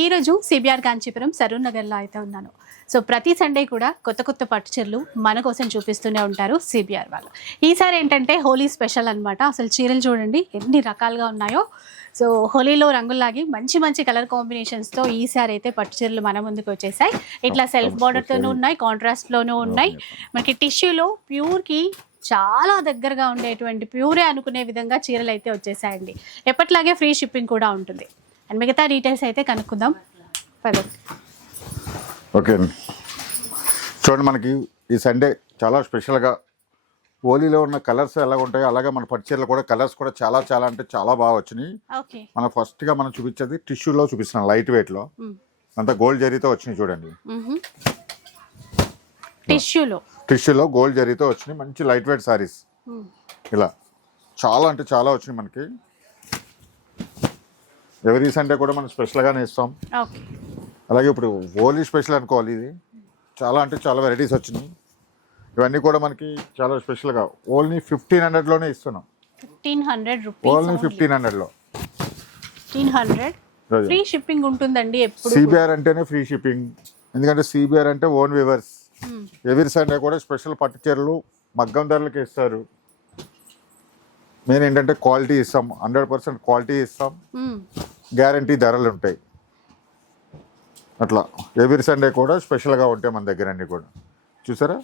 ఈరోజు సిబిఆర్ కాంచీపురం సరూర్ నగర్లో అయితే ఉన్నాను. సో ప్రతి సండే కూడా కొత్త కొత్త పట్టు చీరలు మన కోసం చూపిస్తూనే ఉంటారు సిబిఆర్ వాళ్ళు. ఈసారి ఏంటంటే హోలీ స్పెషల్ అన్నమాట. అసలు చీరలు చూడండి ఎన్ని రకాలుగా ఉన్నాయో. సో హోలీలో రంగుల్లాగి మంచి మంచి కలర్ కాంబినేషన్స్తో ఈసారి అయితే పట్టు చీరలు మన ముందుకు వచ్చేసాయి. ఇట్లా సెల్ఫ్ బార్డర్తోనూ ఉన్నాయి కాంట్రాస్ట్లోనూ ఉన్నాయి. మనకి టిష్యూలో ప్యూర్కి చాలా దగ్గరగా ఉండేటువంటి ప్యూరే అనుకునే విధంగా చీరలు అయితే వచ్చేసాయండి. ఎప్పట్లాగే ఫ్రీ షిప్పింగ్ కూడా ఉంటుంది. అండ్ మిగతా డీటెయిల్స్ అయితే కనుక్కుందాం. ఓకే. అండి చూడండి మనకి ఈ సండే చాలా స్పెషల్గా హోలీలో ఉన్న కలర్స్ ఎలా ఉంటాయో అలాగే మన పట్టుచీరలు కూడా కలర్స్ కూడా చాలా చాలా అంటే చాలా బాగా వచ్చినాయి. మనం ఫస్ట్గా మనం చూపించేది టిష్యూలో చూపిస్తున్నాం లైట్ వెయిట్లో. అంతా గోల్డ్ జరీతో వచ్చినాయి చూడండి. టిష్యూలో. టిష్యూలో గోల్డ్ జరీతో వచ్చినాయి మంచి లైట్ వెయిట్ సారీస్. ఇలా చాలా అంటే చాలా వచ్చినాయి మనకి. ఎవరీ సండే కూడా మనం స్పెషల్గానే ఇస్తాం. అలాగే ఇప్పుడు హోలీ స్పెషల్ అనుకోవాలి ఇది. చాలా అంటే చాలా వెరైటీస్ వచ్చినాయి. ఇవన్నీ కూడా మనకి చాలా స్పెషల్గా ఓన్లీ ఫిఫ్టీన్ హండ్రెడ్లోనే ఇస్తున్నాం. ఫిఫ్టీన్ హండ్రెడ్ ఓన్లీ ఫిఫ్టీన్ హండ్రెడ్లో ఫిఫ్టీన్ హండ్రెడ్ ఫ్రీ షిప్పింగ్ ఉంటుందండి సిబిఆర్ అంటేనే ఫ్రీ షిప్పింగ్ ఎందుకంటే సిబిఆర్ అంటే ఓన్ వివర్స్ మ్మ్. ఎవరి సండే కూడా స్పెషల్ పట్టు చీరలు మగ్గం ధరలకి ఇస్తారు. మెయిన్ ఏంటంటే క్వాలిటీ ఇస్తాం. హండ్రెడ్ పర్సెంట్ క్వాలిటీ ఇస్తాం. మ్మ్. గ్యారంటీ ధరలు ఉంటాయి. అట్లా. ఎవరి సండే కూడా స్పెషల్గా ఉంటాయి మన దగ్గర అన్నీ కూడా. చూసారా?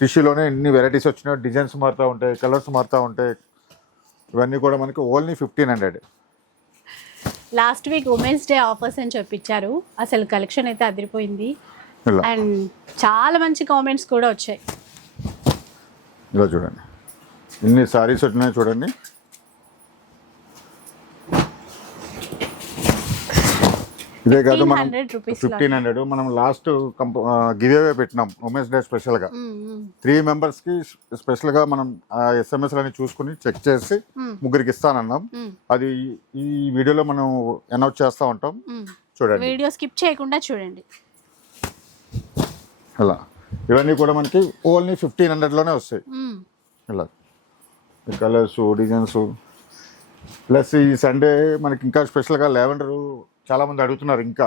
టిష్యూలోనే ఎన్ని వెరైటీస్ వచ్చినాయో డిజైన్స్ మారుతూ ఉంటాయి కలర్స్ మారుతూ ఉంటాయి. ఇవన్నీ కూడా మనకి only fifteen hundred. Last week women's day offers అని చెప్పించారు అసలు కలెక్షన్ అయితే అదిరిపోయింది. అండ్ చాలా మంచి కామెంట్స్ కూడా వచ్చాయి. ఇలా చూడండి. ఇన్ని సారీస్ వచ్చినాయి చూడండి. ఇదే కాదు మనం 1500 rupees లో. ఫిఫ్టీన్ హండ్రెడ్ మనం లాస్ట్ గివ్ అవే పెట్టినాం ఉమెన్స్ డే స్పెషల్గా. త్రీ మెంబర్స్కి స్పెషల్గా మనం ఎస్ఎంఎస్ అని చూసుకుని చెక్ చేసి. ముగ్గురికి ఇస్తానన్నాం. అది ఈ వీడియోలో మనం అనౌన్స్ చేస్తూ ఉంటాం. చూడండి వీడియో స్కిప్ చేయకుండా చూడండి ఇలా ఇవన్నీ కూడా మనకి ఓన్లీ ఫిఫ్టీన్ హండ్రెడ్లోనే వస్తాయి. ఇలా కలర్స్ డిజైన్స్ ప్లస్ ఈ సండే మనకి ఇంకా స్పెషల్గా లెవెండర్ చాలా మంది అడుగుతున్నారు ఇంకా.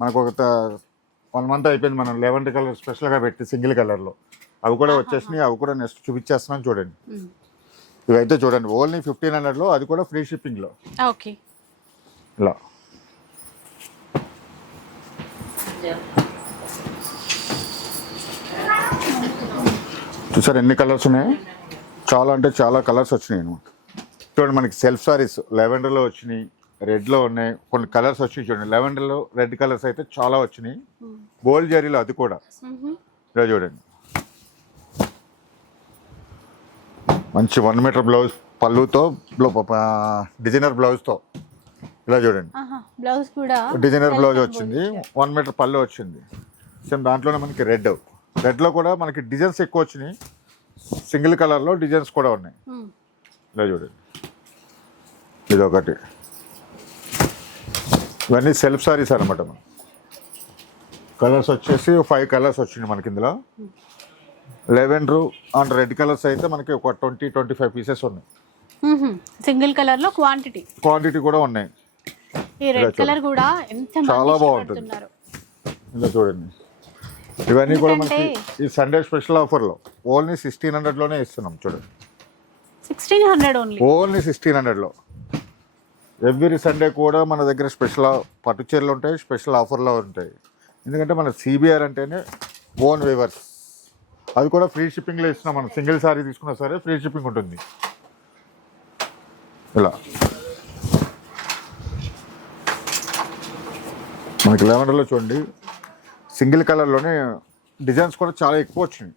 మనకు ఒక వన్ మంత్ అయిపోయింది మనం లెవెండర్ కలర్ స్పెషల్గా పెట్టి సింగిల్ కలర్లో. అవి కూడా వచ్చేసినాయి అవి కూడా నెక్స్ట్ చూపించేస్తున్నాం చూడండి. ఇవైతే చూడండి ఓన్లీ ఫిఫ్టీన్ హండ్రెడ్లో అది కూడా ఫ్రీ షిప్పింగ్లో. ఓకే. ఇలా. చూసారు ఎన్ని కలర్స్ ఉన్నాయి? చాలా అంటే చాలా కలర్స్ వచ్చినాయి అనమాట చూడండి మనకి సెల్ఫ్ సారీస్ లెవెండర్లో వచ్చినాయి రెడ్లో ఉన్నాయి. కొన్ని కలర్స్ వచ్చినాయి చూడండి. లెవెండర్లో రెడ్ కలర్స్ అయితే చాలా వచ్చినాయి. గోల్డ్ జరీలో అది కూడా. ఇలా చూడండి. మంచి వన్ మీటర్ బ్లౌజ్ పళ్ళుతో డిజైనర్ బ్లౌజ్తో. ఇలా చూడండి. బ్లౌజ్ కూడా డిజైనర్ బ్లౌజ్ వచ్చింది. వన్ మీటర్ పళ్ళు వచ్చింది. సేమ్ దాంట్లోనే మనకి రెడ్. రెడ్లో కూడా మనకి డిజైన్స్ ఎక్కువ వచ్చినాయి. సింగిల్ కలర్లో డిజైన్స్ కూడా ఉన్నాయి. ఇలా చూడండి. ఇది ఒకటి ఇవన్నీ సెల్ఫ్ సారీస్ అనమాట కలర్స్ వచ్చేసి ఫైవ్ కలర్స్ వచ్చినాయి మనకి ఇందులో. లెవెండర్ అండ్ రెడ్ కలర్స్ అయితే మనకి ఒక ట్వంటీ ట్వంటీ ఫైవ్ పీసెస్ ఉన్నాయి. సింగిల్ కలర్లో క్వాంటిటీ క్వాంటిటీ కూడా ఉన్నాయి. ఈ రెడ్ కలర్ కూడా ఎంత మంది చాలా బాగుంటుంది. ఇలా చూడండి. ఇవన్నీ కూడా మనకి ఈ సండే స్పెషల్ ఆఫర్లో ఓన్లీ సిక్స్టీన్ హండ్రెడ్లోనే ఇస్తున్నాం చూడండి. Sixteen hundred only only sixteen హండ్రెడ్లో ఎవ్రీ సండే కూడా మన దగ్గర స్పెషల్ పట్టు చీరలు ఉంటాయి స్పెషల్ ఆఫర్లో ఉంటాయి. ఎందుకంటే మన సిబిఆర్ అంటేనే ఓన్ వేవర్స్. అది కూడా ఫ్రీ షిప్పింగ్లో ఇస్తున్నాం మనం. సింగిల్ సారీ తీసుకున్నా సరే ఫ్రీ షిప్పింగ్ ఉంటుంది. ఇలా. మనకి లెవెండర్లో చూడండి. సింగిల్ కలర్లోనే డిజైన్స్ కూడా చాలా ఎక్కువ వచ్చినాయి.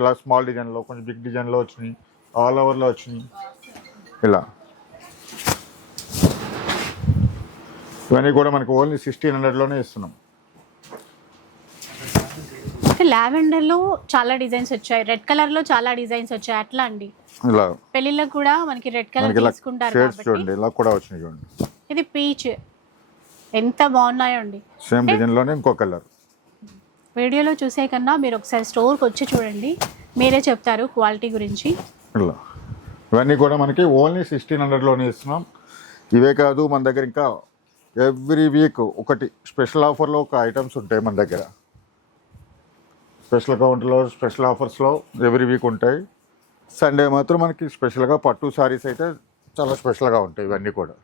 ఇలా స్మాల్ డిజైన్లో కొంచెం బిగ్ డిజైన్లో వచ్చినాయి ఆల్ ఓవర్లో వచ్చినాయి. ఇలా. ఇవన్నీ కూడా మనకి ఓన్లీ సిక్స్టీన్ హండ్రెడ్లోనే ఇస్తున్నాం. లావెండర్లో చాలా డిజైన్స్ వచ్చాయి. రెడ్ కలర్లో చాలా డిజైన్స్ వచ్చాయి. అట్లా అండి. ఇలా పెళ్ళిళ్ళకి కూడా మనకి రెడ్ కలర్ మనకి ఇలా తీసుకుంటారు షేడ్స్ చూడండి ఇలా కూడా వచ్చినాయి చూడండి. ఇది పీచ్. ఎంత బాగున్నాయో అండి. సేమ్ డిజైన్లోనే ఇంకో కలర్. వీడియోలో చూసే కన్నా మీరు ఒకసారి స్టోర్కి వచ్చి చూడండి. మీరే చెప్తారు క్వాలిటీ గురించి. ఇలా. ఇవన్నీ కూడా మనకి ఓన్లీ సిక్స్టీన్ హండ్రెడ్లోనే ఇస్తున్నాం. ఇవే కాదు మన దగ్గర ఇంకా ఎవ్రీ వీక్ ఒకటి స్పెషల్ ఆఫర్లో ఒక ఐటమ్స్ ఉంటాయి మన దగ్గర. స్పెషల్ కౌంటర్లో స్పెషల్ ఆఫర్స్లో ఎవ్రీ వీక్ ఉంటాయి. సండే మాత్రం మనకి స్పెషల్గా పట్టు సారీస్ అయితే చాలా స్పెషల్గా ఉంటాయి ఇవన్నీ కూడా.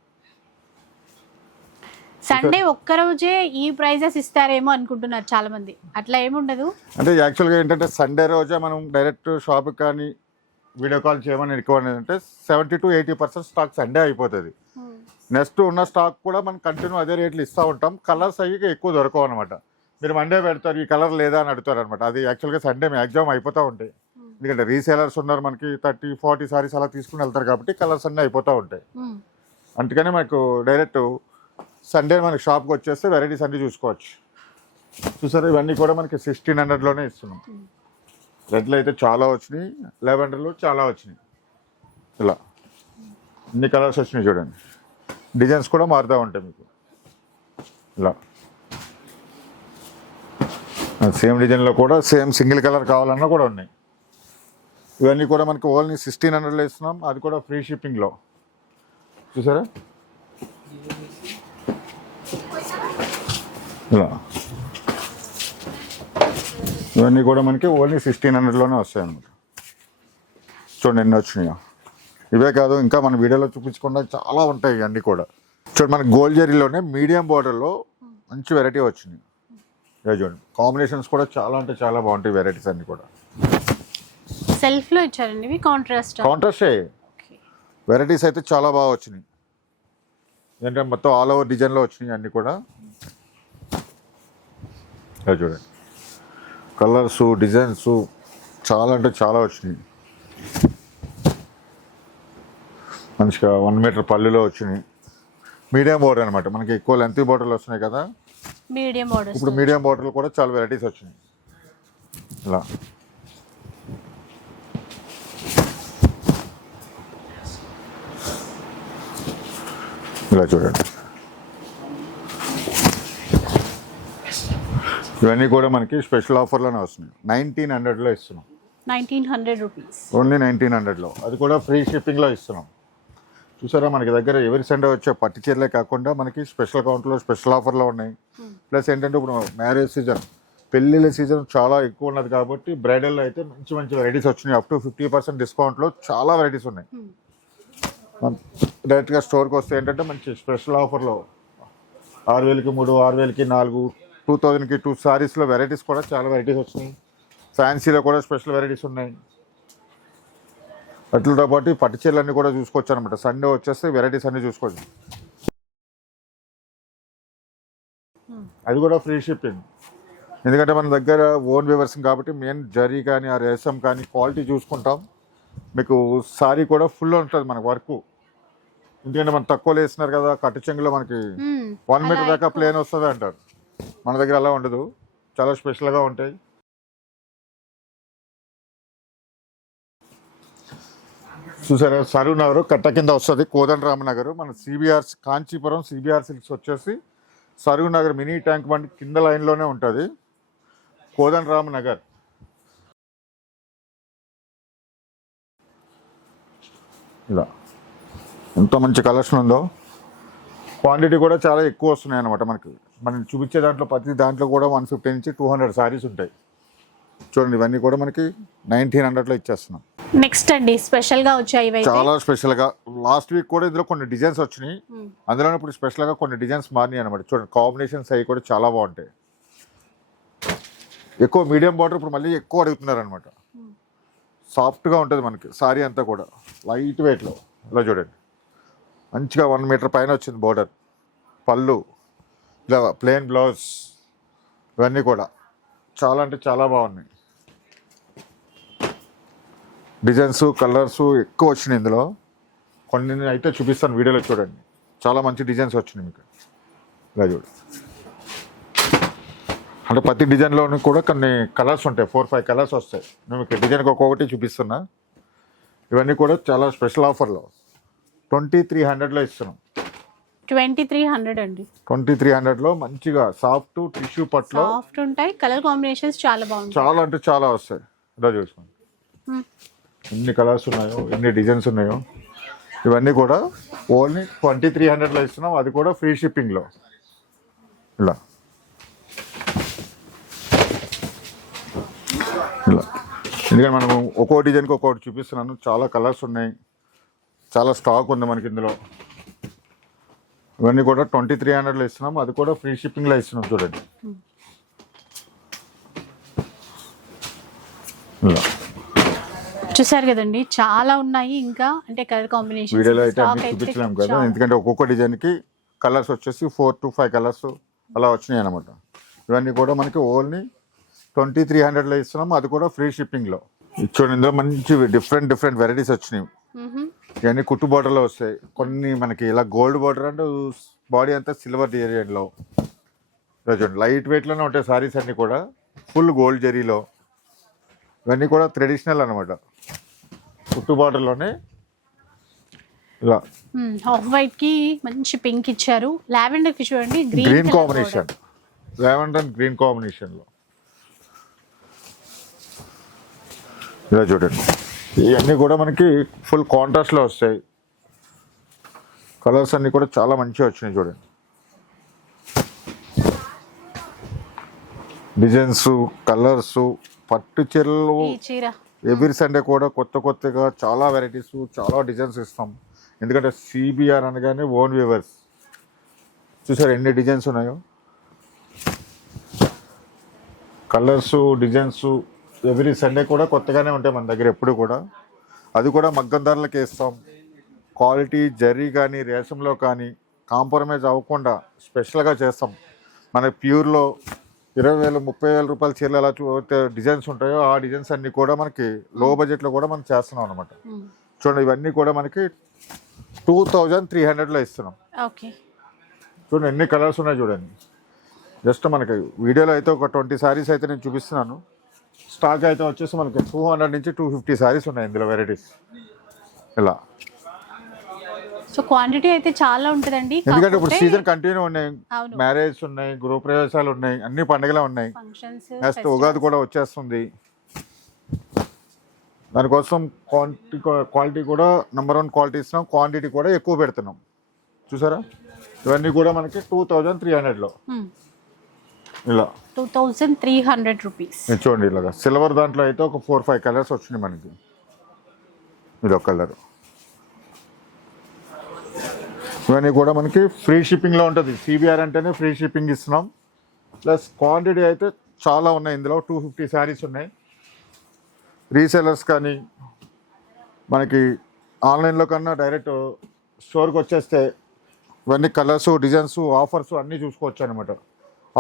సండే ఒక్కరోజే ఈ ప్రైజెస్ ఇస్తారేమో అనుకుంటున్నారు చాలా మంది అట్లా ఏముండదు? అంటే యాక్చువల్గా ఏంటంటే సండే రోజే మనం డైరెక్ట్ షాప్కి కానీ వీడియో కాల్ చేయమని ఎక్కువ అంటే seventy to eighty percent stock Sunday అయిపోతుంది. నెక్స్ట్ ఉన్న స్టాక్ కూడా మనం కంటిన్యూ అదే రేట్లు ఇస్తూ ఉంటాం. కలర్స్ అయ్యి ఎక్కువ దొరకవు అనమాట మీరు మండే పెడతారు ఈ కలర్ లేదా అని అడుగుతారు అనమాట అది యాక్చువల్గా సండే మ్యాక్సిమం అయిపోతూ ఉంటాయి. ఎందుకంటే రీసేలర్స్ ఉన్నారు మనకి థర్టీ ఫార్టీ సారీస్ అలా తీసుకుని వెళ్తారు కాబట్టి కలర్స్ అన్నీ అయిపోతూ ఉంటాయి. అందుకని మనకు డైరెక్ట్ సండే మనకి షాప్కి వచ్చేస్తే వెరైటీస్ అన్నీ చూసుకోవచ్చు. చూసారు ఇవన్నీ కూడా మనకి సిక్స్టీన్ హండ్రెడ్లోనే ఇస్తున్నాం. రెడ్లు అయితే చాలా వచ్చినాయి లెవెండర్లు చాలా వచ్చినాయి. ఇలా. ఇన్ని కలర్స్ వచ్చినాయి చూడండి. డిజైన్స్ కూడా మారుతూ ఉంటాయి మీకు. ఇలా. సేమ్ డిజైన్లో కూడా సేమ్ సింగిల్ కలర్ కావాలన్నా కూడా ఉన్నాయి. ఇవన్నీ కూడా మనకి ఓన్లీ సిక్స్టీన్ హండ్రెడ్లో ఇస్తున్నాం. అది కూడా ఫ్రీ షిప్పింగ్లో. చూసారా? ఇలా. ఇవన్నీ కూడా మనకి ఓన్లీ సిక్స్టీన్ హండ్రెడ్లోనే వస్తాయి అన్నమాట చూడండి ఎన్ని వచ్చినాయో. ఇవే కాదు ఇంకా మన వీడియోలో చూపించకుండా చాలా ఉంటాయి ఇవన్నీ కూడా. చూడండి మనకి గోల్డ్ జరీలోనే మీడియం బార్డర్లో మంచి వెరైటీ వచ్చినాయి ఇదే చూడండి కాంబినేషన్స్ కూడా చాలా అంటే చాలా బాగుంటాయి వెరైటీస్ అన్నీ కూడా. సెల్ఫ్లో ఇచ్చారండి ఇవి కాంట్రాస్ట్ కాంట్రాస్ట్ వెరైటీస్ అయితే చాలా బాగా వచ్చినాయి. ఏంటంటే మొత్తం ఆల్ ఓవర్ డిజైన్లో వచ్చినాయి అన్నీ కూడా. ఇలా చూడండి కలర్స్ డిజైన్స్ చాలా అంటే చాలా వచ్చినాయి. మంచిగా వన్ మీటర్ పళ్ళులో వచ్చినాయి. మీడియం బోర్డర్ అనమాట మనకి ఎక్కువ లెంత్ బోర్డర్లు వస్తున్నాయి కదా. మీడియం ఆర్డర్స్ ఇప్పుడు మీడియం బాటిల్ కూడా చాలా వెరైటీస్ వచ్చినాయి. ఇలా. ఇలా చూడండి. ఇవన్నీ కూడా మనకి స్పెషల్ ఆఫర్లోనే వస్తున్నాయి. నైన్టీన్ హండ్రెడ్లో ఇస్తున్నాం. Nineteen hundred rupees only nineteen హండ్రెడ్లో అది కూడా ఫ్రీ షిప్పింగ్లో ఇస్తున్నాం. చూసారా మనకి దగ్గర ఎవరి సండే వచ్చే పట్టు చీరలే కాకుండా మనకి స్పెషల్ కౌంట్లో స్పెషల్ ఆఫర్లో ఉన్నాయి. ప్లస్ ఏంటంటే ఇప్పుడు మ్యారేజ్ సీజన్ పెళ్ళిళ్ళ సీజన్ చాలా ఎక్కువ ఉన్నది కాబట్టి బ్రైడల్లో అయితే మంచి మంచి వెరైటీస్ వచ్చినాయి. అప్ టు ఫిఫ్టీ పర్సెంట్ డిస్కౌంట్లో చాలా వెరైటీస్ ఉన్నాయి. డైరెక్ట్గా స్టోర్కి వస్తే ఏంటంటే మంచి స్పెషల్ ఆఫర్లో ఆరు వేలకి మూడు ఆరు వేలకి నాలుగు టూ థౌజండ్కి టూ సారీస్లో వెరైటీస్ కూడా చాలా వెరైటీస్ వచ్చినాయి. ఫ్యాన్సీలో కూడా స్పెషల్ వెరైటీస్ ఉన్నాయి. వాటితో పాటు పట్టు చీరలన్నీ కూడా చూసుకోవచ్చు అనమాట సండే వచ్చేస్తే వెరైటీస్ అన్నీ చూసుకోవచ్చు. అది కూడా ఫ్రీ షిప్పింగ్ ఎందుకంటే మన దగ్గర ఓన్ వివర్సింగ్ కాబట్టి మెయిన్ జరీ కానీ ఆ రేసం కానీ క్వాలిటీ చూసుకుంటాం. మీకు సారీ కూడా ఫుల్ ఉంటుంది మనకు వర్క్. ఎందుకంటే మనం తక్కువ వేస్తున్నారు కదా కట్టు చెంగులో మనకి వన్ మీటర్ దాకా ప్లేన్ వస్తుంది అంటారు. మన దగ్గర అలా ఉండదు. చాలా స్పెషల్గా ఉంటాయి. చూసారా? సరూ నగర్ కట్ట కింద వస్తుంది. కోదండ రామనగర్. మన సిబిఆర్ కాంచీపురం సిబిఆర్ సిల్క్స్ వచ్చేసి Saroor Nagar mini tank bund కింద లైన్లోనే ఉంటుంది. కోదండ రామనగర్. ఇలా. ఎంత మంచి కలెక్షన్ ఉందో. క్వాంటిటీ కూడా చాలా ఎక్కువ వస్తున్నాయి అనమాట మనకి. మనం చూపించే దాంట్లో ప్రతి దాంట్లో కూడా వన్ ఫిఫ్టీ నుంచి టూ హండ్రెడ్ శారీస్ ఉంటాయి. చూడండి ఇవన్నీ కూడా మనకి నైన్టీన్ హండ్రెడ్లో ఇచ్చేస్తున్నాం. నెక్స్ట్ అండి స్పెషల్గా వచ్చాయి చాలా స్పెషల్గా లాస్ట్ వీక్ కూడా ఇందులో కొన్ని డిజైన్స్ వచ్చినాయి. అందులోనే ఇప్పుడు స్పెషల్గా కొన్ని డిజైన్స్ మారినాయి అనమాట చూడండి కాంబినేషన్స్ అవి కూడా చాలా బాగుంటాయి. ఎక్కువ మీడియం బార్డర్ ఇప్పుడు మళ్ళీ ఎక్కువ అడుగుతున్నారు అనమాట సాఫ్ట్గా ఉంటుంది మనకి సారీ అంతా కూడా. లైట్ వెయిట్లో ఇలా చూడండి. మంచిగా వన్ మీటర్ పైన వచ్చింది బార్డర్ పళ్ళు ఇలా ప్లెయిన్ బ్లౌజ్ ఇవన్నీ కూడా. చాలా అంటే చాలా బాగున్నాయి. డిజైన్స్ కలర్స్ ఎక్కువ వచ్చినాయి ఇందులో. కొన్ని అయితే చూపిస్తాను వీడియోలో చూడండి. చాలా మంచి డిజైన్స్ వచ్చినాయి మీకు. ఇలా చూడు. అంటే ప్రతి డిజైన్లోని కూడా కొన్ని కలర్స్ ఉంటాయి. ఫోర్ ఫైవ్ కలర్స్ వస్తాయి. నేను మీకు డిజైన్కి ఒక్కొక్కటి చూపిస్తున్నా. ఇవన్నీ కూడా చాలా స్పెషల్ ఆఫర్లో. ట్వంటీ త్రీ హండ్రెడ్లో ఇస్తున్నాం. ట్వంటీ త్రీ హండ్రెడ్ అండి. ట్వంటీ త్రీ హండ్రెడ్లో మంచిగా సాఫ్ట్ టిష్యూ పట్లో సాఫ్ట్ ఉంటాయి. కలర్ కాంబినేషన్స్ చాలా బాగుంటాయి. చాలా అంటే చాలా వస్తాయి. ఇలా చూసుకోండి. ఎన్ని కలర్స్ ఉన్నాయో ఎన్ని డిజైన్స్ ఉన్నాయో ఇవన్నీ కూడా ఓన్లీ ట్వంటీ త్రీ హండ్రెడ్లో ఇస్తున్నాం. అది కూడా ఫ్రీ షిప్పింగ్లో. ఇలా. ఇలా. ఎందుకంటే మనం ఒక్కో డిజైన్కి ఒక్కొక్కటి చూపిస్తున్నాను. చాలా కలర్స్ ఉన్నాయి. చాలా స్టాక్ ఉంది మనకి ఇందులో. ఇవన్నీ కూడా ట్వంటీ త్రీ హండ్రెడ్లో ఇస్తున్నాం. అది కూడా ఫ్రీ షిప్పింగ్లో ఇస్తున్నాం చూడండి. ఇలా. చూసారు కదండి చాలా ఉన్నాయి ఇంకా అంటే కలర్ కాంబినేషన్ వీడియోలో అయితే అన్ని చూపించలేము కదా ఎందుకంటే ఒక్కొక్క డిజైన్కి కలర్స్ వచ్చేసి ఫోర్ టు ఫైవ్ కలర్స్ అలా వచ్చినాయి అనమాట ఇవన్నీ కూడా మనకి ఓన్లీ ట్వంటీ త్రీ హండ్రెడ్లో ఇస్తున్నాం అది కూడా ఫ్రీ షిప్పింగ్లో చూడండి ఇందులో మంచి డిఫరెంట్ డిఫరెంట్ వెరైటీస్ వచ్చినాయి. ఇవన్నీ కుట్టు బార్డర్లో వస్తాయి. కొన్ని మనకి ఇలా గోల్డ్ బార్డర్ అండ్ బాడీ అంతా సిల్వర్ డిజైన్లో చూడండి లైట్ వెయిట్లోనే ఉంటాయి సారీస్ అన్నీ కూడా ఫుల్ గోల్డ్ జరీలో ఇవన్నీ కూడా ట్రెడిషనల్ అనమాట కుట్టు బార్డర్లోనే ఇలా హాఫ్ వైట్కి మంచి పింక్ ఇచ్చారు. లావెండర్కి చూడండి గ్రీన్ కాంబినేషన్ లెవెన్ అండ్ గ్రీన్ కాంబినేషన్లో ఇలా చూడండి. ఇవన్నీ కూడా మనకి ఫుల్ కాంట్రాస్ట్లో వస్తాయి. కలర్స్ అన్నీ కూడా చాలా మంచిగా వచ్చినాయి చూడండి. డిజైన్స్ కలర్స్ పట్టు చీరలు. చీర. ఎవ్రీ సండే కూడా కొత్త కొత్తగా చాలా వెరైటీస్ చాలా డిజైన్స్ ఇస్తాం. ఎందుకంటే సిబిఆర్ అనగానే ఓన్ వ్యూవర్స్ చూసారు ఎన్ని డిజైన్స్ ఉన్నాయో? కలర్స్ డిజైన్స్ ఎవ్రీ సండే కూడా కొత్తగానే ఉంటాయి మన దగ్గర ఎప్పుడు కూడా. అది కూడా మగ్గం ధరలకు ఇస్తాం. క్వాలిటీ జరీ కానీ రేషంలో కానీ కాంప్రమైజ్ అవ్వకుండా స్పెషల్గా చేస్తాం. మన ప్యూర్లో ఇరవై వేలు ముప్పై వేల రూపాయల చీరలు ఎలా డిజైన్స్ ఉంటాయో ఆ డిజైన్స్ అన్నీ కూడా మనకి లో బడ్జెట్లో కూడా మనం చేస్తున్నాం అనమాట. చూడండి ఇవన్నీ కూడా మనకి టూ థౌజండ్ త్రీ హండ్రెడ్లో ఇస్తున్నాం. ఓకే. చూడండి ఎన్ని కలర్స్ ఉన్నాయి చూడండి. జస్ట్ మనకి వీడియోలో అయితే ఒక ట్వంటీ సారీస్ అయితే నేను చూపిస్తున్నాను. స్టాక్ అయితే వచ్చేసి మనకి టూ హండ్రెడ్ నుంచి టూ ఫిఫ్టీ సారీస్ ఉన్నాయి ఇందులో వెరైటీస్. ఇలా. సో క్వాంటిటీ అయితే చాలా ఉంటుందండి. ఎందుకంటే ఇప్పుడు సీజన్ కంటిన్యూ ఉన్నాయి మ్యారేజ్ ఉన్నాయి గృహ ప్రవేశాలు ఉన్నాయి అన్ని పండుగలే ఉన్నాయి. నెక్స్ట్ ఉగాది కూడా వచ్చేస్తుంది. దానికోసం క్వాంటిటీ క్వాలిటీ కూడా నెంబర్ వన్ క్వాలిటీ ఇస్తున్నాం క్వాంటిటీ కూడా ఎక్కువ పెడుతున్నాం. చూసారా? ఇవన్నీ కూడా మనకి టూ థౌజండ్ త్రీ హండ్రెడ్లో ఇలా. Two thousand three hundred rupees చూడండి ఇలాగా. సిల్వర్ దాంట్లో అయితే ఒక ఫోర్ ఫైవ్ కలర్స్ వచ్చినాయి మనకి. ఇది ఒక కలర్ ఇవన్నీ కూడా మనకి ఫ్రీ షిప్పింగ్లో ఉంటుంది. సిబిఆర్ అంటేనే ఫ్రీ షిప్పింగ్ ఇస్తున్నాం. ప్లస్ క్వాంటిటీ అయితే చాలా ఉన్నాయి. ఇందులో టూ ఫిఫ్టీ శారీస్ ఉన్నాయి. రీసెలర్స్ కానీ మనకి ఆన్లైన్లో కన్నా డైరెక్ట్ స్టోర్కి వచ్చేస్తే ఇవన్నీ కలర్స్ డిజైన్స్ ఆఫర్స్ అన్నీ చూసుకోవచ్చు అనమాట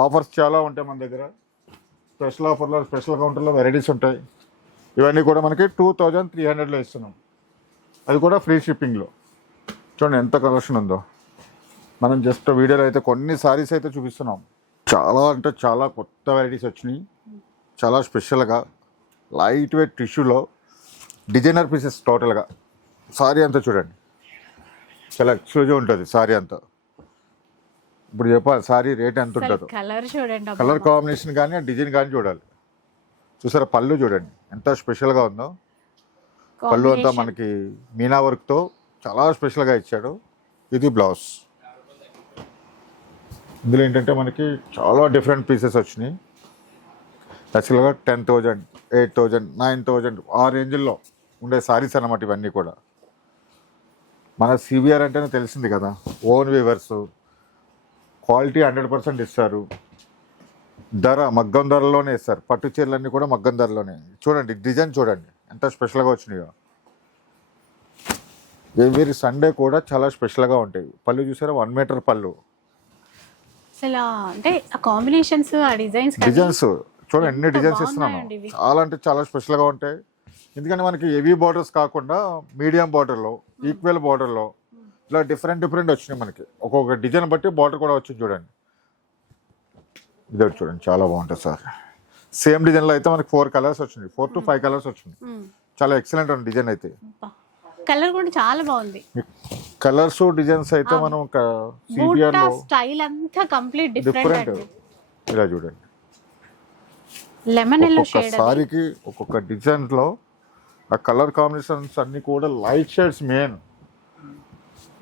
ఆఫర్స్ చాలా ఉంటాయి మన దగ్గర. స్పెషల్ ఆఫర్లో స్పెషల్ కౌంటర్లో వెరైటీస్ ఉంటాయి. ఇవన్నీ కూడా మనకి టూ థౌజండ్ త్రీ హండ్రెడ్లో ఇస్తున్నాం. అది కూడా ఫ్రీ షిప్పింగ్లో చూడండి ఎంత కలెక్షన్ ఉందో. మనం జస్ట్ వీడియోలో అయితే కొన్ని సారీస్ అయితే చూపిస్తున్నాం. చాలా అంటే చాలా కొత్త వెరైటీస్ వచ్చినాయి. చాలా స్పెషల్గా లైట్ వెయిట్ టిష్యూలో డిజైనర్ పీసెస్ టోటల్గా సారీ అంతా చూడండి. చాలా ఎక్స్క్లూజివ్ ఉంటుంది సారీ అంతా. ఇప్పుడు చెప్పాలి సారీ రేట్ ఎంత ఉంటుందో. కలర్ చూడండి. కలర్ కాంబినేషన్ కానీ డిజైన్ కానీ చూడాలి. చూసారా పళ్ళు చూడండి. ఎంత స్పెషల్గా ఉందో. పళ్ళు అంతా. మనకి మీనా వర్క్తో చాలా స్పెషల్గా ఇచ్చాడు. ఇది బ్లౌజ్. ఇందులో ఏంటంటే మనకి చాలా డిఫరెంట్ పీసెస్ వచ్చినాయి. యాక్చువల్గా ten thousand eight thousand nine thousand ఆ రేంజ్లో ఉండే సారీస్ అన్నమాట ఇవన్నీ కూడా. మన సిబిఆర్ అంటేనే తెలిసింది కదా own weavers. Quality hundred percent ఇస్తారు. ధర మగ్గం ధరలోనే ఇస్తారు. పట్టు చీరలన్నీ కూడా మగ్గం ధరలోనే. చూడండి డిజైన్ చూడండి ఎంత స్పెషల్గా వచ్చినాయో. ఎవ్రీ సండే కూడా చాలా స్పెషల్గా ఉంటాయి. పళ్ళు చూసారా? వన్ మీటర్ పళ్ళు. అసలు అంటే ఆ కాంబినేషన్స్ ఆ డిజైన్స్ డిజైన్స్ చూడండి ఎన్ని డిజైన్స్ ఇస్తున్నాను. చాలా అంటే చాలా స్పెషల్గా ఉంటాయి. ఎందుకంటే మనకి హెవీ బార్డర్స్ కాకుండా మీడియం బార్డర్లో ఈక్వల్ బార్డర్లో ఇలా డిఫరెంట్ డిఫరెంట్ వచ్చినాయి మనకి. ఒక్కొక్క డిజైన్ బట్టి బార్డర్ కూడా వచ్చింది చూడండి. ఇది ఒకటి చూడండి చాలా బాగుంటుంది సార్. సేమ్ డిజైన్లో అయితే మనకి ఫోర్ కలర్స్ వచ్చినాయి. ఫోర్ టు ఫైవ్ కలర్స్ వచ్చినాయి. చాలా ఎక్సలెంట్ ఉంది డిజైన్ అయితే. కలర్ కూడా చాలా బాగుంది. కలర్స్ డిజైన్స్ అయితే మనం ఒక సిబిఆర్లో స్టైల్ అంతా కంప్లీట్ డిఫరెంట్ ఇలా చూడండి. లెమన్ ఎల్లో షేడ్ సారీకి ఒక్కొక్క డిజైన్లో ఆ కలర్ కాంబినేషన్స్ అన్ని కూడా లైట్ షేడ్స్ మెయిన్.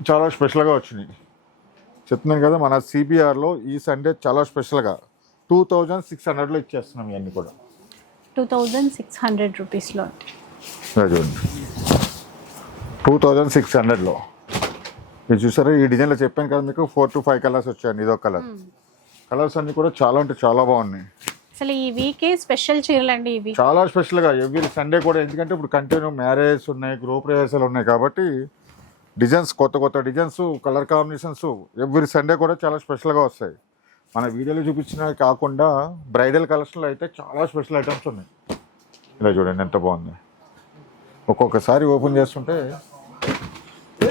చాలా స్పెషల్గా వచ్చినాయి. చెప్తున్నాను కదా మన CBR లో ఈ సండే చాలా స్పెషల్గా టూ థౌజండ్ సిక్స్ హండ్రెడ్లో ఇచ్చేస్తున్నాం ఇవన్నీ కూడా. టూ థౌజండ్ సిక్స్ హండ్రెడ్ రూపీస్లో చూడండి. టూ థౌజండ్ సిక్స్ హండ్రెడ్లో ఇది చూసారా ఈ డిజైన్లో చెప్పాను కదా మీకు ఫోర్ టు ఫైవ్ కలర్స్ వచ్చాయండి ఇదొక కలర్ కలర్స్ అన్ని కూడా చాలా అంటే చాలా బాగున్నాయి. అసలు ఈ వీకే స్పెషల్ చీరలు అండి ఇవి. చాలా స్పెషల్గా ఎవ్రీ సండే కూడా ఎందుకంటే ఇప్పుడు కంటిన్యూ మ్యారేజ్ ఉన్నాయి గ్రూప్ ప్రవేశాలు ఉన్నాయి కాబట్టి డిజైన్స్ కొత్త కొత్త designs colour combinations every Sunday కూడా చాలా స్పెషల్గా వస్తాయి. మన వీడియోలో చూపించినవి కాకుండా బ్రైడల్ కలెక్షన్లో అయితే చాలా స్పెషల్ ఐటమ్స్ ఉన్నాయి. ఇలా చూడండి ఎంత బాగుంది. ఒక్కొక్కసారి ఓపెన్ చేస్తుంటే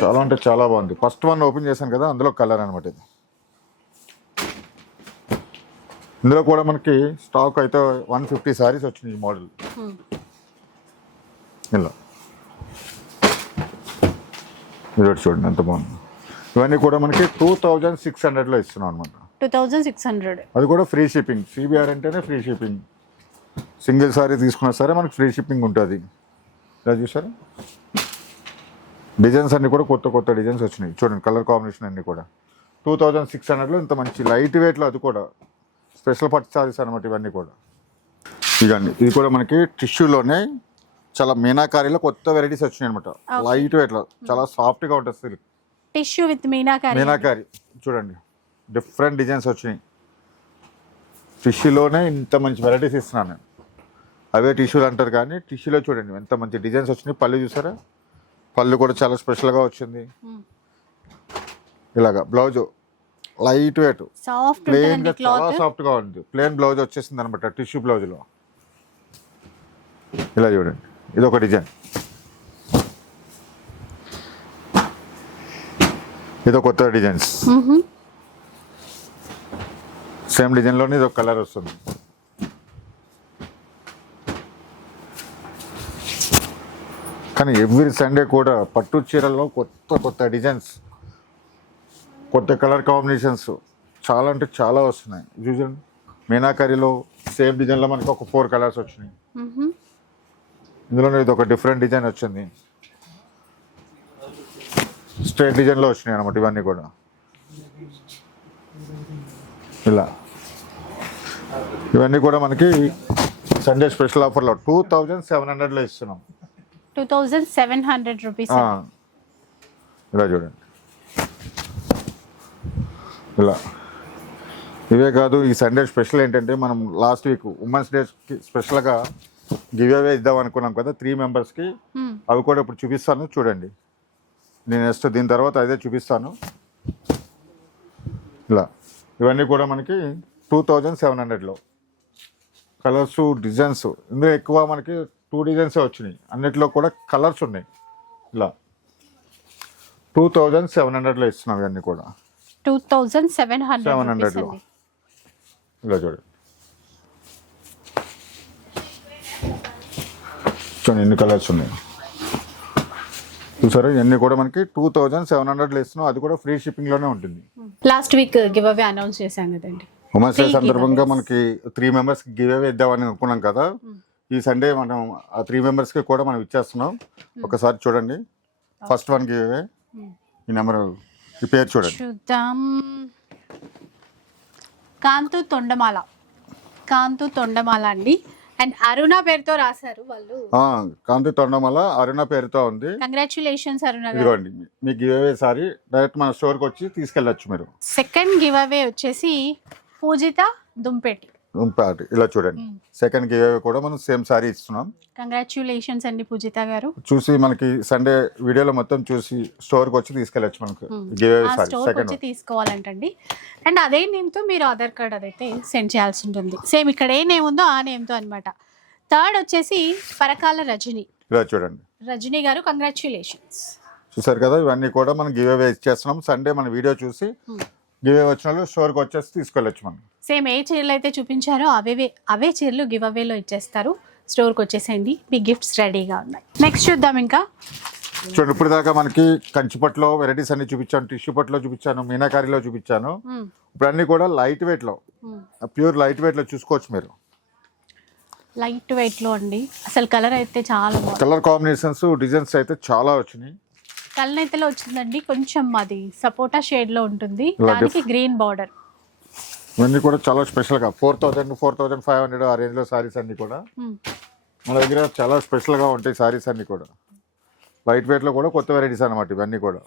చాలా అంటే చాలా బాగుంది. ఫస్ట్ వన్ ఓపెన్ చేశాను కదా అందులో కలర్ అనమాట ఇది. ఇందులో కూడా మనకి స్టాక్ అయితే వన్ ఫిఫ్టీ సారీస్ వచ్చినాయి ఈ మోడల్. ఇలా. ఇది ఒకటి చూడండి ఎంత బాగుంది. ఇవన్నీ కూడా మనకి టూ థౌజండ్ సిక్స్ హండ్రెడ్లో ఇస్తున్నాం అనమాట టూ థౌజండ్ సిక్స్ హండ్రెడ్. అది కూడా ఫ్రీ షిప్పింగ్. సిబిఆర్ అంటేనే ఫ్రీ షిప్పింగ్. సింగిల్ సారీ తీసుకున్నా సరే మనకి ఫ్రీ షిప్పింగ్ ఉంటుంది. ఇలా చూసారా డిజైన్స్ అన్ని కూడా కొత్త కొత్త డిజైన్స్ వచ్చినాయి. చూడండి కలర్ కాంబినేషన్ అన్ని కూడా. టూ థౌజండ్ సిక్స్ హండ్రెడ్లో ఇంత మంచి లైట్ వెయిట్లో అది కూడా. స్పెషల్ పట్టు సారీస్ అనమాట ఇవన్నీ కూడా. ఇదండి ఇది కూడా మనకి టిష్యూలోనే చాలా మీనాకారీలో కొత్త వెరైటీస్ వచ్చినాయి అనమాట లైట్ వెయిట్లో చాలా సాఫ్ట్గా ఉంటుంది silk tissue with meenakari. Meenakari. చూడండి డిఫరెంట్ డిజైన్స్ వచ్చినాయి. టిష్యూలోనే ఇంత మంచి వెరైటీస్ ఇస్తున్నాను నేను. అవే టిష్యూలు అంటారు కానీ టిష్యూలో చూడండి. ఎంత మంచి డిజైన్స్ వచ్చినాయి. పళ్ళు చూసారా? పళ్ళు కూడా చాలా స్పెషల్గా వచ్చింది. ఇలాగా blouse light weight. Soft plain చాలా క్లాత్? సాఫ్ట్గా ఉంది. ప్లెయిన్ బ్లౌజ్ వచ్చేసింది అనమాట టిష్యూ బ్లౌజ్లో ఇలా చూడండి. ఇది ఒక డిజైన్. ఇది కొత్త డిజైన్స్. సేమ్ డిజైన్లోనే ఇది ఒక కలర్ వస్తుంది. కానీ ఎవ్రీ సండే కూడా పట్టు చీరల్లో కొత్త కొత్త డిజైన్స్ కొత్త కలర్ కాంబినేషన్స్ చాలా అంటే చాలా వస్తున్నాయి. చూడండి మీనాకరీలో సేమ్ డిజైన్లో మనకి ఒక ఫోర్ కలర్స్ వచ్చినాయి. ఇందులో ఇది ఒక డిఫరెంట్ డిజైన్ వచ్చింది. స్ట్రేట్ డిజైన్లో వచ్చినాయి అనమాట ఇవన్నీ కూడా. ఇలా. ఇవన్నీ కూడా మనకి సండే స్పెషల్ ఆఫర్లో. టూ థౌజండ్ సెవెన్ హండ్రెడ్లో ఇస్తున్నాం. Two thousand seven hundred rupees ఇలా చూడండి. ఇలా. ఇవే కాదు ఈ సండే స్పెషల్ ఏంటంటే మనం లాస్ట్ వీక్ ఉమెన్స్ డేకి స్పెషల్గా గివ్ అవే ఇద్దాం అనుకున్నాం కదా త్రీ మెంబర్స్కి అవి కూడా ఇప్పుడు చూపిస్తాను చూడండి. నేను నెక్స్ట్ దీని తర్వాత అదే చూపిస్తాను. ఇలా. ఇవన్నీ కూడా మనకి టూ థౌజండ్ సెవెన్ హండ్రెడ్లో కలర్స్ డిజైన్స్ ఇందులో ఎక్కువ మనకి టూ డిజైన్సే వచ్చినాయి. అన్నిట్లో కూడా కలర్స్ ఉన్నాయి. ఇలా. టూ థౌజండ్ సెవెన్ హండ్రెడ్లో ఇస్తున్నాం ఇవన్నీ కూడా. టూ థౌజండ్ సెవెన్ హండ్రెడ్ 700 రూపీస్లో. అండి. ఇలా చూడండి చూడండి ఎన్ని కలర్స్ ఉన్నాయి. చూసారా? ఇవన్నీ కూడా మనకి టూ థౌజండ్ సెవెన్ హండ్రెడ్లో ఇస్తున్నాం. అది కూడా ఫ్రీ షిప్పింగ్లోనే ఉంటుంది. Last week give away announce చేశాం కదండి. ఉమెన్స్ డే సందర్భంగా. మనకి త్రీ మెంబర్స్ గివ్ అవే ఇద్దామని అనుకున్నాం కదా. ఈ సండే మనం ఆ త్రీ మెంబర్స్కి కూడా మనం ఇచ్చేస్తున్నాం. ఒకసారి చూడండి. ఫస్ట్ వన్ గివ్ అవే ఈ నెంబర్ ఈ పేరు చూడండి. చూద్దాం కాంతు తొండమాల. కాంతు తొండమాల అండి. అండ్ అరుణ పేరుతో రాశారు వాళ్ళు. కాంతి తొండమల అరుణ పేరుతో ఉంది. కంగ్రాచులేషన్స్ అరుణ ఇదిగోండి మీ గివ్ అవే సారీ డైరెక్ట్ మన స్టోర్కి వచ్చి తీసుకెళ్ళచ్చు మీరు. సెకండ్ గివ్ అవే వచ్చేసి పూజిత దుంపేటి. ఉంపాటి ఇలా చూడండి. సెకండ్ గివ్ అవే కూడా మనం సేమ్ సారీ ఇస్తున్నాం. కంగ్రాచులేషన్స్ అండి పూజిత గారు. చూసి మనకి సండే వీడియోలో మొత్తం చూసి స్టోర్కి వచ్చి తీసుకెళ్ళచ్చు మనకు give away sorry store second వచ్చి తీసుకోవాలంటండి. అండ్ అదే నేమ్తో మీరు ఆధార్ కార్డ్ అదైతే సెండ్ చేయాల్సి ఉంటుంది. సేమ్ ఇక్కడ ఏ నేమ్ ఉందో ఆ నేమ్తో అనమాట థర్డ్ వచ్చేసి పరకాల రజని. ఇలా చూడండి. రజనీ గారు కంగ్రాచులేషన్స్ చూసారు కదా ఇవన్నీ కూడా మనం గివ్ అవే ఇచ్చేస్తున్నాం. సండే మన వీడియో చూసి గివ్ అవే వచ్చిన వాళ్ళు స్టోర్కి వచ్చేసి తీసుకెళ్ళచ్చు మనం. సేమ్ ఏ చీరలు అయితే చూపించారో అవే అవే చీరలు గివ్ అవేలో ఇచ్చేస్తారు. స్టోర్కి వచ్చేసేయండి. మీ గిఫ్ట్స్ రెడీగా ఉన్నాయి. నెక్స్ట్ చూద్దాం ఇంకా. చూడండి ఇప్పుడు దాకా మనకి కంచిపట్లో వెరైటీస్ అన్ని చూపించాను టిష్యూ పట్లో చూపించాను మీనాకారిలో చూపించాను. ఇప్పుడు అన్ని కూడా లైట్ వెయిట్లో మ్మ్. ప్యూర్ లైట్ వెయిట్లో చూసుకోవచ్చు మీరు. లైట్ వెయిట్లో అండి. అసలు కలర్ అయితే చాలా కలర్ కాంబినేషన్స్ డిజైన్స్ అయితే చాలా వచ్చినాయి. అయితే వచ్చిందండి. కొంచెం అది సపోటా షేడ్లో ఉంటుంది. దానికి గ్రీన్ బార్డర్ ఇవన్నీ కూడా చాలా స్పెషల్గా four thousand four thousand five hundred ఆ రేంజ్లో సారీస్ అన్ని కూడా. మన దగ్గర చాలా స్పెషల్గా ఉంటాయి సారీస్ అన్ని కూడా. లైట్ వెయిట్లో కూడా కొత్త వెరైటీస్ అనమాట ఇవన్నీ కూడా.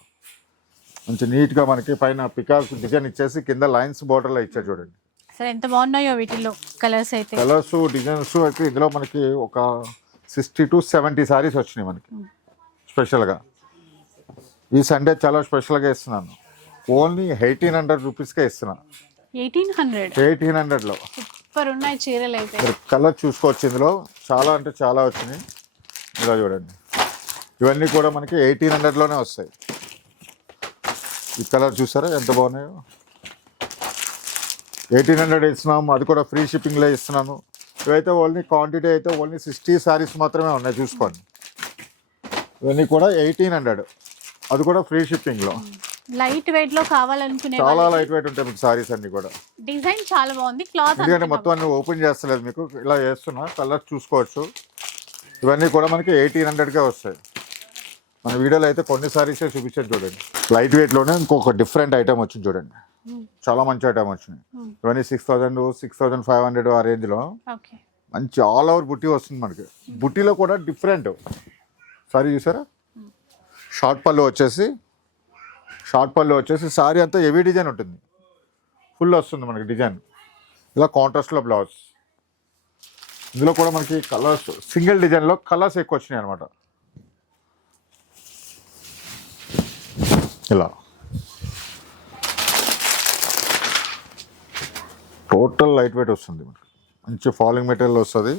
మంచి నీట్గా మనకి పైన పికాక్ డిజైన్ ఇచ్చేసి కింద లైన్స్ బార్డర్లో ఇచ్చారు చూడండి. అసలు ఎంత బాగున్నాయో వీటిల్లో కలర్స్ అయితే. కలర్స్ డిజైన్స్ అయితే ఇందులో మనకి ఒక సిక్స్టీ టు సెవెంటీ సారీస్ వచ్చినాయి మనకి. స్పెషల్గా ఈ సండే చాలా స్పెషల్గా ఇస్తున్నాను ఓన్లీ ఎయిటీన్ హండ్రెడ్ రూపీస్కే ఇస్తున్నాను ఎయిటీన్ హండ్రెడ్? ఎయిటీన్ హండ్రెడ్లో. సూపర్ ఉన్నాయి చీరలు అయితే. కలర్ చూసుకోవచ్చు ఇందులో. చాలా అంటే చాలా వచ్చినాయి. ఇలా చూడండి. ఇవన్నీ కూడా మనకి ఎయిటీన్ హండ్రెడ్లోనే వస్తాయి. ఈ కలర్ చూసారా? ఎంత బాగున్నాయో. ఎయిటీన్ హండ్రెడ్ ఇస్తున్నాము అది కూడా ఫ్రీ షిప్పింగ్లో ఇస్తున్నాను ఇవైతే ఓన్లీ క్వాంటిటీ అయితే ఓన్లీ సిక్స్టీ సారీస్ మాత్రమే ఉన్నాయి చూసుకోండి. ఇవన్నీ కూడా ఎయిటీన్ హండ్రెడ్. అది కూడా ఫ్రీ షిప్పింగ్లో. లైట్ వెయిట్లో కావాలనుకునే చాలా లైట్ వెయిట్ ఉంటాయి మీకు సారీస్ అన్ని కూడా. డిజైన్ చాలా బాగుంది క్లాత్ ఎందుకంటే మొత్తం అన్ని ఓపెన్ చేస్తలేదు మీకు ఇలా చేస్తున్నా కలర్ చూసుకోవచ్చు. ఇవన్నీ కూడా మనకి ఎయిటీన్ హండ్రెడ్కే వస్తాయి. మన వీడియోలో అయితే కొన్ని సారీసే చూపించాను చూడండి. లైట్ వెయిట్లోనే ఇంకొక డిఫరెంట్ ఐటమ్ వచ్చింది చూడండి. చాలా మంచి ఐటమ్ వచ్చింది. ఇవన్నీ six thousand six thousand five hundred ఆ రేంజ్లో. మంచి ఆల్ ఓవర్ బుట్టి వస్తుంది మనకి. బుట్టిలో కూడా డిఫరెంట్. సారీ చూసారా? షార్ట్ పళ్ళు వచ్చేసి షార్ట్ పళ్ళు వచ్చేసి సారీ అంతా హెవీ డిజైన్ ఉంటుంది. ఫుల్ వస్తుంది మనకి డిజైన్. ఇలా కాంట్రాస్ట్లో బ్లౌజ్. ఇందులో కూడా మనకి కలర్స్ సింగిల్ డిజైన్లో కలర్స్ ఎక్కువ వచ్చినాయి అనమాట ఇలా. టోటల్ లైట్ వెయిట్ వస్తుంది మనకి. మంచి ఫాలింగ్ మెటీరియల్ వస్తుంది.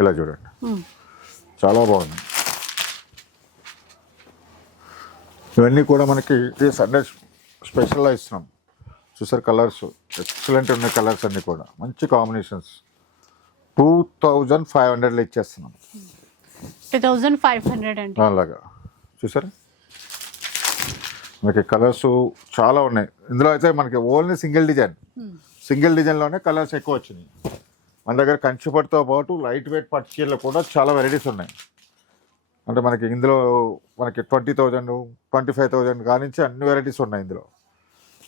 ఇలా చూడండి. చాలా బాగుంది. ఇవన్నీ కూడా మనకి సండే స్పెషల్గా ఇస్తున్నాం. చూసారు కలర్స్ ఎక్సలెంట్ ఉన్నాయి కలర్స్ అన్నీ కూడా. మంచి కాంబినేషన్స్ టూ థౌజండ్ ఫైవ్ హండ్రెడ్లో ఇచ్చేస్తున్నాం. టూ థౌజండ్ ఫైవ్ హండ్రెడ్ అండి. అలాగా. చూసారా? మనకి కలర్స్ చాలా ఉన్నాయి. ఇందులో అయితే మనకి ఓన్లీ సింగిల్ డిజైన్ సింగిల్ డిజైన్లోనే కలర్స్ ఎక్కువ వచ్చినాయి. మన దగ్గర కంచిపట్టుతో పాటు లైట్ వెయిట్ పట్టు చీరలు కూడా చాలా వెరైటీస్ ఉన్నాయి. అంటే మనకి ఇందులో మనకి twenty thousand twenty five thousand కానించి అన్ని వెరైటీస్ ఉన్నాయి ఇందులో.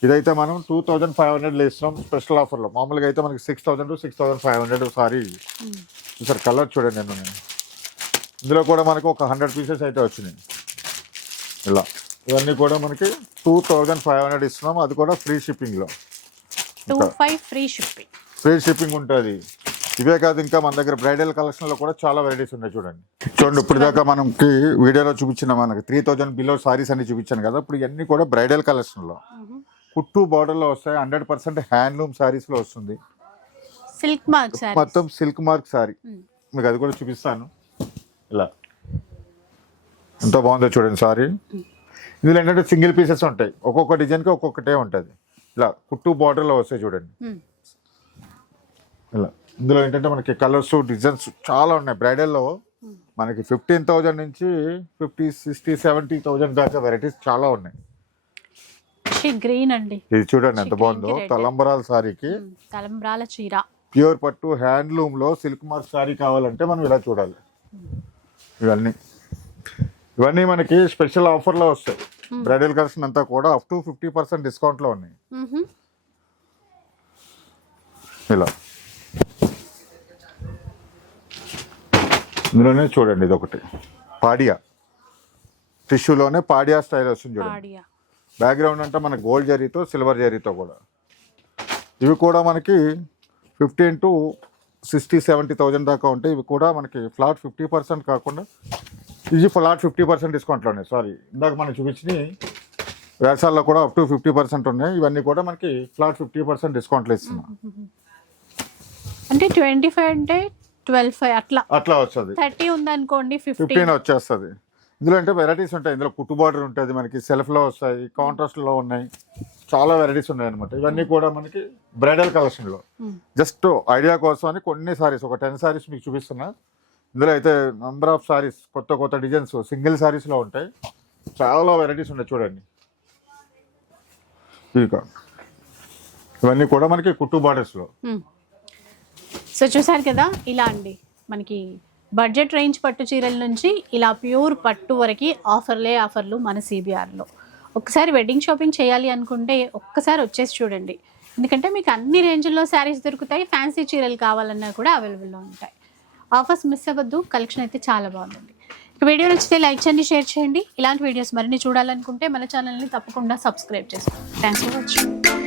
ఇదైతే మనం టూ థౌజండ్ ఫైవ్ హండ్రెడ్లో ఇస్తున్నాం స్పెషల్ ఆఫర్లో. మామూలుగా అయితే మనకి six thousand to six thousand five hundred sari చూసారు కలర్ చూడండి నేను. ఇందులో కూడా మనకు ఒక హండ్రెడ్ పీసెస్ అయితే వచ్చినాయి. ఇలా. ఇవన్నీ కూడా మనకి టూ థౌజండ్ ఫైవ్ హండ్రెడ్ ఇస్తున్నాం. అది కూడా ఫ్రీ షిప్పింగ్లో two five free shipping free shipping ఉంటుంది. ఇవే కాదు ఇంకా మన దగ్గర బ్రైడల్ కలెక్షన్లో కూడా చాలా వెరైటీస్ ఉన్నాయి చూడండి. చూడండి ఇప్పుడు దాకా మనకి వీడియోలో చూపించిన మనకి త్రీ థౌజండ్ బిలో సారీస్ అన్ని చూపించాను కదా ఇప్పుడు ఇవన్నీ కూడా బ్రైడల్ కలెక్షన్లో కుట్టు బార్డర్లో వస్తాయి హండ్రెడ్ పర్సెంట్ హ్యాండ్లూమ్ సారీస్లో వస్తుంది. సిల్క్ మార్క్ మొత్తం సిల్క్ మార్క్ సారీ మీకు అది కూడా చూపిస్తాను. ఇలా. ఎంత బాగుందో చూడండి సారీ ఇందులో ఏంటంటే సింగిల్ పీసెస్ ఉంటాయి. ఒక్కొక్క డిజైన్కి ఒక్కొక్కటే ఉంటుంది. ఇలా కుట్టు బార్డర్లో వస్తాయి చూడండి. ఇలా. ఇందులో ఏంటంటే మనకి కలర్స్ డిజైన్స్ చాలా ఉన్నాయి. బ్రైడల్లో మనకి ఫిఫ్టీన్ థౌజండ్ నుంచి ఫిఫ్టీ సిక్స్టీ సెవెంటీ థౌజండ్ దాకా వెరైటీస్ చాలా ఉన్నాయి. గ్రీన్ అండి. ఇది చూడండి ఎంత బాగుందో. తలంబరాల సారీకి. తలంబ్రాల చీర. ప్యూర్ పట్టు హ్యాండ్లూమ్లో సిల్క్ మార్క్ సారీ కావాలంటే మనం ఇలా చూడాలి. ఇవన్నీ. ఇవన్నీ మనకి స్పెషల్ ఆఫర్లో వస్తాయి. బ్రైడల్ కలెక్షన్ అంతా కూడా అప్ టు ఫిఫ్టీ పర్సెంట్ డిస్కౌంట్లో ఉన్నాయి. ఇలా. ఇందులోనే చూడండి ఇది ఒకటి. పాడియా. టిష్యూలోనే పాడియా స్టైల్ వస్తుంది చూడండి. బ్యాక్గ్రౌండ్ అంటే మన గోల్డ్ జరీతో సిల్వర్ జరీతో కూడా. ఇవి కూడా మనకి fifteen to sixty seventy thousand దాకా ఉంటాయి. ఇవి కూడా మనకి ఫ్లాట్ ఫిఫ్టీ పర్సెంట్ కాకుండా ఇది ఫ్లాట్ ఫిఫ్టీ పర్సెంట్ డిస్కౌంట్లో ఉన్నాయి సారీ ఇందాక మనం చూపించిన వేసాల్లో కూడా అప్ టు ఫిఫ్టీ పర్సెంట్ ఉన్నాయి. ఇవన్నీ కూడా మనకి ఫ్లాట్ ఫిఫ్టీ పర్సెంట్ డిస్కౌంట్లో ఇస్తున్నాం. అంటే ట్వంటీ ఫైవ్ అంటే ట్వెల్వ్ ఫైవ్ అట్లా. అట్లా వస్తుంది. థర్టీ ఉందనుకోండి ఫిఫ్టీ ఫిఫ్టీన్ వచ్చేస్తుంది. ఇందులో అంటే వెరైటీస్ ఉంటాయి. ఇందులో కుట్టు బార్డర్ ఉంటుంది మనకి సెల్ఫ్లో వస్తాయి కాంట్రాస్ట్లో ఉన్నాయి. చాలా వెరైటీస్ ఉన్నాయి అనమాట ఇవన్నీ కూడా మనకి బ్రైడల్ కలెక్షన్లో జస్ట్ ఐడియా కోసం అని కొన్ని సారీస్ ఒక టెన్ సారీస్ మీకు చూపిస్తున్నా. ఇందులో అయితే నంబర్ ఆఫ్ సారీస్ కొత్త కొత్త డిజైన్స్ సింగిల్ సారీస్లో ఉంటాయి. చాలా వెరైటీస్ ఉన్నాయి చూడండి. ఇవి ఇవన్నీ కూడా మనకి కుట్టు బార్డర్స్లో మ్మ్. సో చూసారు కదా ఇలా అండి. మనకి బడ్జెట్ రేంజ్ పట్టు చీరల నుంచి ఇలా ప్యూర్ పట్టు వరకు ఆఫర్లే ఆఫర్లు మన సిబిఆర్లో ఒకసారి వెడ్డింగ్ షాపింగ్ చేయాలి అనుకుంటే ఒక్కసారి వచ్చేసి చూడండి. ఎందుకంటే మీకు అన్ని రేంజ్లో శారీస్ దొరుకుతాయి ఫ్యాన్సీ చీరలు కావాలన్నా కూడా అవైలబుల్లో ఉంటాయి. ఆఫర్స్ మిస్ అవ్వద్దు కలెక్షన్ అయితే చాలా బాగుంది ఇక వీడియో నచ్చితే లైక్ చేయండి షేర్ చేయండి. ఇలాంటి వీడియోస్ మరిన్ని చూడాలనుకుంటే మన ఛానల్ని తప్పకుండా సబ్స్క్రైబ్ చేసుకోండి. Thanks for watching